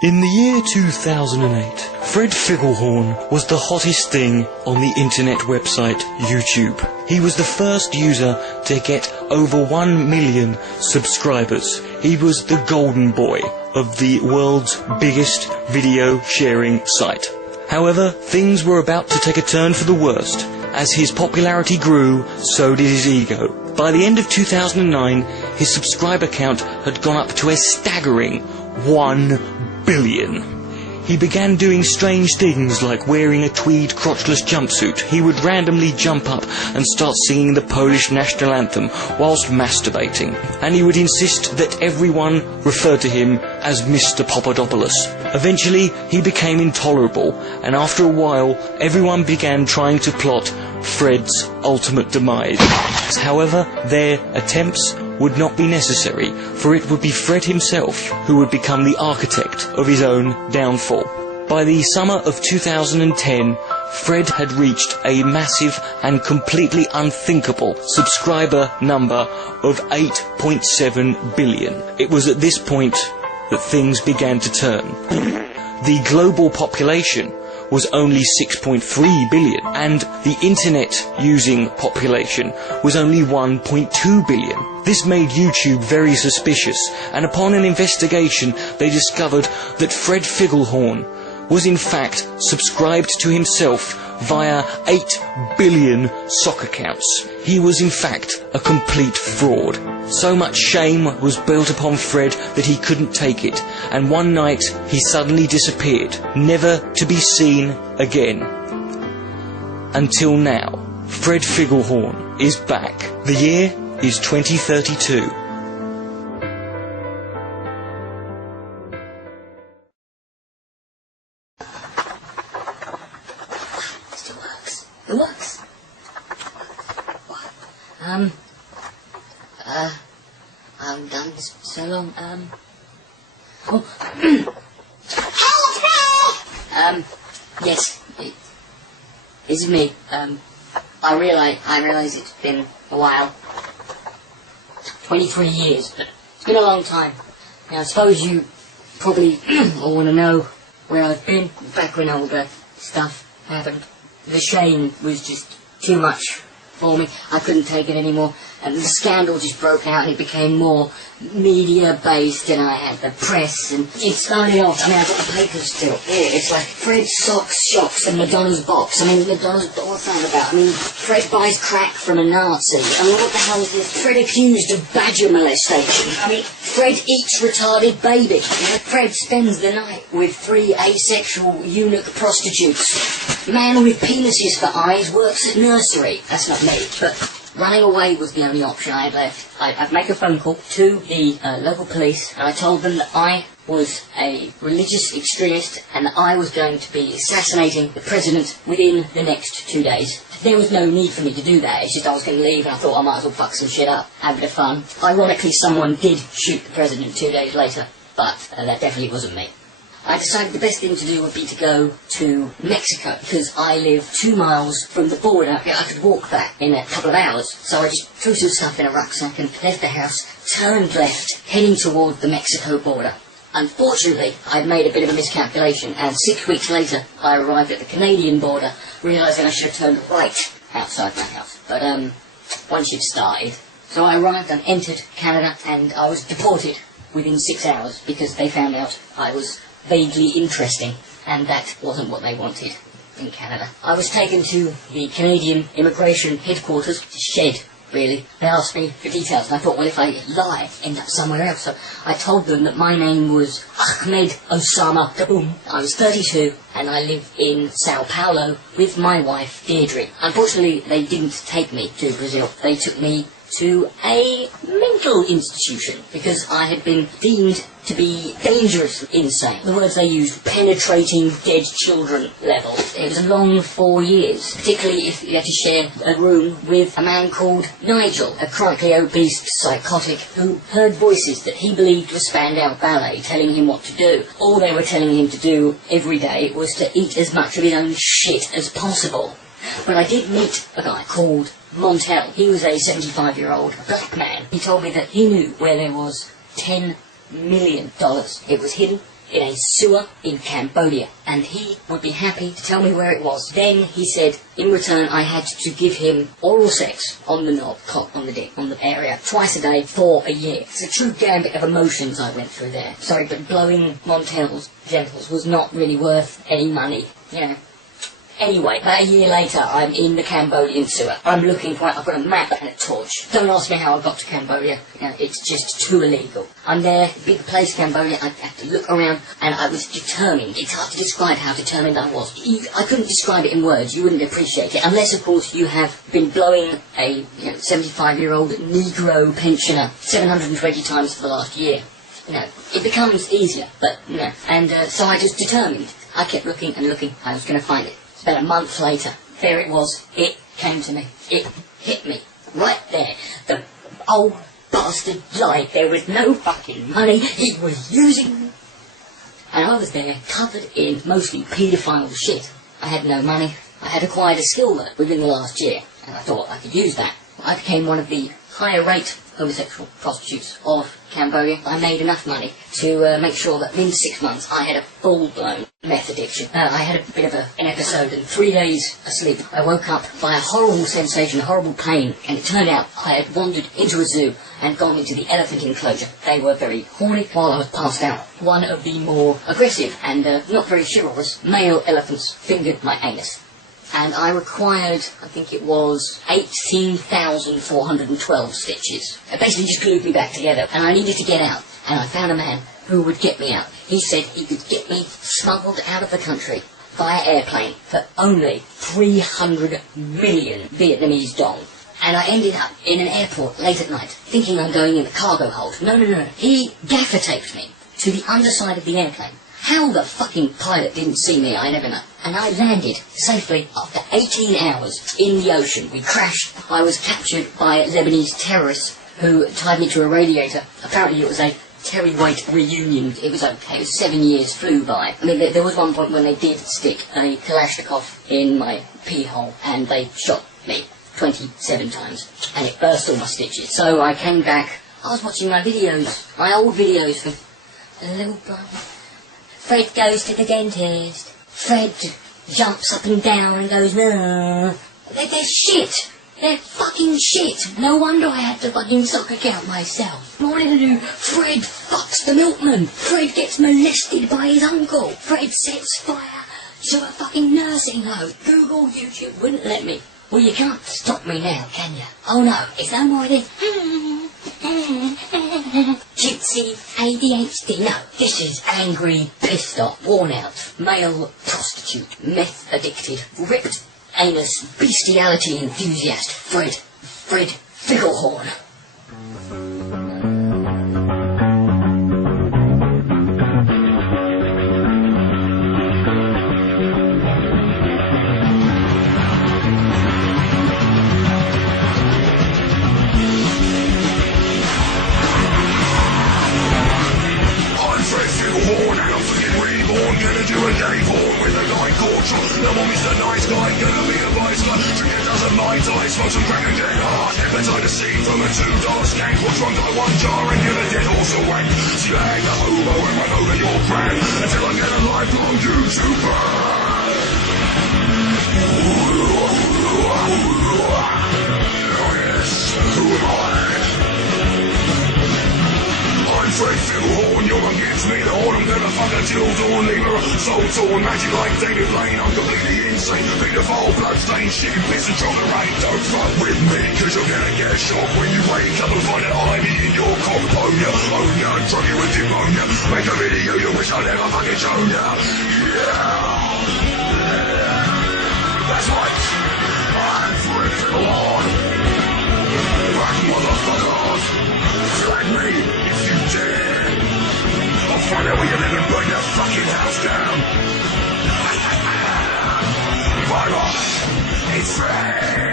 In the year 2008, Fred Figglehorn was the hottest thing on the internet website YouTube. He was the first user to get over 1 million subscribers. He was the golden boy of the world's biggest video sharing site. However, things were about to take a turn for the worst. As his popularity grew, so did his ego. By the end of 2009, his subscriber count had gone up to a staggering 1 billion. He began doing strange things like wearing a tweed crotchless jumpsuit. He would randomly jump up and start singing the Polish national anthem whilst masturbating. And he would insist that everyone referred to him as Mr. Papadopoulos. Eventually, he became intolerable, and after a while, everyone began trying to plot Fred's ultimate demise. However, their attempts would not be necessary, for it would be Fred himself who would become the architect of his own downfall. By the summer of 2010, Fred had reached a massive and completely unthinkable subscriber number of 8.7 billion. It was at this point that things began to turn. The global population was only 6.3 billion, and the internet using population was only 1.2 billion. This made YouTube very suspicious, and upon an investigation they discovered that Fred Figglehorn was in fact subscribed to himself via 8 billion sock accounts. He was in fact a complete fraud. So much shame was built upon Fred that he couldn't take it, and one night he suddenly disappeared, never to be seen again. Until now, Fred Figglehorn is back. The year is 2032. It works. What? I've done this for so long. Yes, it's me. I realize it's been a while. 23 years, but it's been a long time. Now, I suppose you probably all want to know where I've been back when all the stuff happened. The shame was just too much for me. I couldn't take it anymore, and the scandal just broke out, and it became more media-based, and I had the press, and it started off. I mean, I've got the papers still. Yeah, it's like Fred socks shops and Madonna's box. I mean, Madonna's, what's that about? I mean, Fred buys crack from a Nazi. I mean, what the hell is this? Fred accused of badger molestation. I mean, Fred eats retarded baby. You know, Fred spends the night with 3 asexual eunuch prostitutes. Man with penises for eyes works at nursery. That's not me, but running away was the only option I had left. I'd make a phone call to the local police, and I told them that I was a religious extremist and that I was going to be assassinating the president within the next 2 days. There was no need for me to do that. It's just I was going to leave, and I thought I might as well fuck some shit up, have a bit of fun. Ironically, someone did shoot the president 2 days later, but that definitely wasn't me. I decided the best thing to do would be to go to Mexico, because I live 2 miles from the border. I could walk that in a couple of hours. So I just threw some stuff in a rucksack and left the house, turned left, heading toward the Mexico border. Unfortunately, I'd made a bit of a miscalculation, and 6 weeks later I arrived at the Canadian border, realising I should have turned right outside my house. But once you've started. So I arrived and entered Canada, and I was deported within 6 hours, because they found out I was vaguely interesting, and that wasn't what they wanted in Canada. I was taken to the Canadian immigration headquarters, shed, really. They asked me for details, and I thought, well, if I lie, end up somewhere else. So I told them that my name was Ahmed Osama Daboom. I was 32, and I live in Sao Paulo with my wife, Deirdre. Unfortunately, they didn't take me to Brazil. They took me to a mental institution, because I had been deemed to be dangerously insane. The words they used, penetrating dead children level. It was a long 4 years, particularly if you had to share a room with a man called Nigel, a chronically obese psychotic who heard voices that he believed were Spandau Ballet telling him what to do. All they were telling him to do every day was to eat as much of his own shit as possible. But I did meet a guy called Montel. He was a 75-year-old black man. He told me that he knew where there was $10 million. It was hidden in a sewer in Cambodia, and he would be happy to tell me where it was. Then he said, in return, I had to give him oral sex on the knob, cock on the dick, on the area, twice a day for a year. It's a true gambit of emotions I went through there. Sorry, but blowing Montel's genitals was not really worth any money, you know. Anyway, about a year later, I'm in the Cambodian sewer. I'm looking for it. I've got a map and a torch. Don't ask me how I got to Cambodia. You know, it's just too illegal. I'm there, big place, Cambodia. I have to look around, and I was determined. It's hard to describe how determined I was. I couldn't describe it in words. You wouldn't appreciate it, unless, of course, you have been blowing a 75-year-old Negro pensioner 720 times for the last year. You know, it becomes easier, but, you know. And so I just determined. I kept looking and looking. I was going to find it. About a month later, there it was. It came to me. It hit me. Right there. The old bastard lied. There was no fucking money. He was using me. And I was there, covered in mostly paedophile shit. I had no money. I had acquired a skill within the last year, and I thought I could use that. I became one of the higher rate homosexual prostitutes of Cambodia. I made enough money to make sure that within 6 months I had a full-blown meth addiction. I had a bit of an episode, and 3 days asleep I woke up by a horrible sensation, a horrible pain, and it turned out I had wandered into a zoo and gone into the elephant enclosure. They were very horny while I was passed out. One of the more aggressive and not very chivalrous male elephants fingered my anus. And I required, I think it was 18,412 stitches. It basically just glued me back together, and I needed to get out. And I found a man who would get me out. He said he could get me smuggled out of the country via airplane for only 300 million Vietnamese dong. And I ended up in an airport late at night, thinking I'm going in the cargo hold. No. He gaffer taped me to the underside of the airplane. How the fucking pilot didn't see me, I never know. And I landed safely after 18 hours in the ocean. We crashed. I was captured by Lebanese terrorists who tied me to a radiator. Apparently it was a Terry Waite reunion. It was okay. It was 7 years flew by. I mean, there was one point when they did stick a Kalashnikov in my pee hole, and they shot me 27 times. And it burst all my stitches. So I came back. I was watching my videos, my old videos for a little blind. Fred goes to the dentist. Fred jumps up and down and goes, no. They're shit. They're fucking shit. No wonder I had to fucking sock account myself. What did I do? Fred fucks the milkman. Fred gets molested by his uncle. Fred sets fire to a fucking nursing home. Google, YouTube wouldn't let me. Well, you can't stop me now, can you? Oh no, it's no more of this. Cutesy ADHD. No, this is angry, pissed off, worn out, male prostitute, meth addicted, ripped anus, bestiality enthusiast, Fred Figglehorn. Do a day born with a light culture. No more Mr. Nice Guy, gonna be a vice guy. Drink a dozen Mai Tai, smoke some crack and get hard. Appetite to see from a $2 skank. What's wrong, got one jar and give a dead horse a wank. See I hang a hobo and run over your brand until I get a lifelong YouTuber. Oh yes, who am I? I'm Fred Figglehorn, you're against me, the horn, I'm gonna fuck a dildo and leave her soul torn, magic like David Blaine, I'm completely insane, pedophile, bloodstained, shit, piss and chocolate rain, don't fuck with me, cause you're gonna get shocked when you wake up and find that I'm eating your cock, own ya, drug you with pneumonia, make a video you wish I'd never fucking shown ya, that's right, I'm Fred Figglehorn, back motherfuckers, flag me, I'll find out where you live and burn your fucking house down. Bye bye. It's Fred.